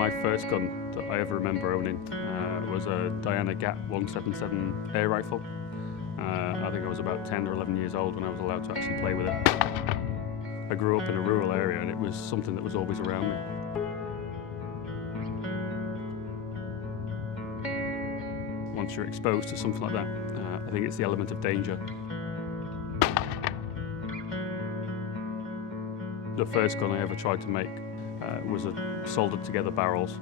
My first gun that I ever remember owning was a Diana Gat 177 air rifle. I think I was about 10 or 11 years old when I was allowed to actually play with it. I grew up in a rural area and it was something that was always around me. Once you're exposed to something like that, I think it's the element of danger. The first gun I ever tried to make was a soldered together barrels,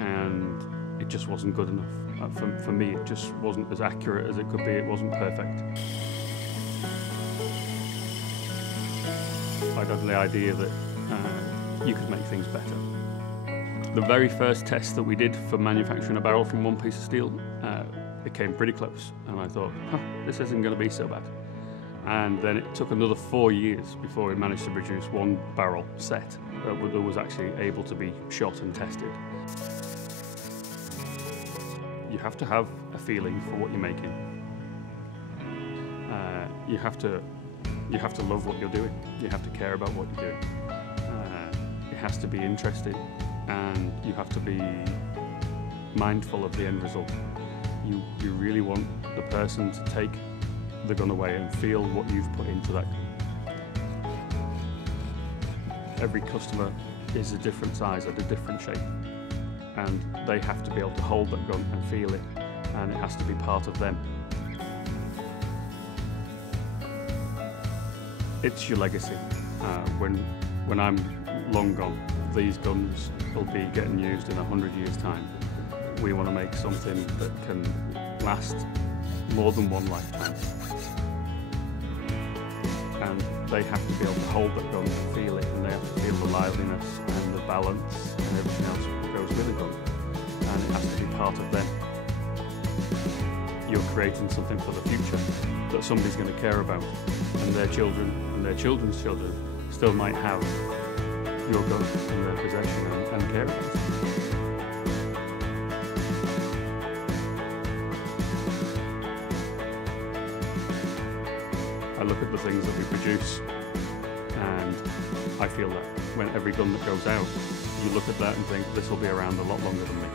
and it just wasn't good enough. For me, it just wasn't as accurate as it could be. It wasn't perfect. I got the idea that you could make things better. The very first test that we did for manufacturing a barrel from one piece of steel, it came pretty close, and I thought, this isn't going to be so bad. And then it took another 4 years before we managed to produce one barrel set that was actually able to be shot and tested. You have to have a feeling for what you're making. You have to love what you're doing. You have to care about what you're doing. It has to be interesting, and you have to be mindful of the end result. You really want the person to take the gun away and feel what you've put into that gun. Every customer is a different size and a different shape, and they have to be able to hold that gun and feel it, and it has to be part of them. It's your legacy. When I'm long gone, these guns will be getting used in 100 years' time. We want to make something that can last more than one lifetime. And they have to be able to hold that gun and feel it, and they have to feel the liveliness and the balance and everything else that goes with a gun. And it has to be part of them. You're creating something for the future that somebody's going to care about, and their children and their children's children still might have your gun in their possession and care about it. I look at the things that we produce, and I feel that when every gun that goes out, you look at that and think, this will be around a lot longer than me.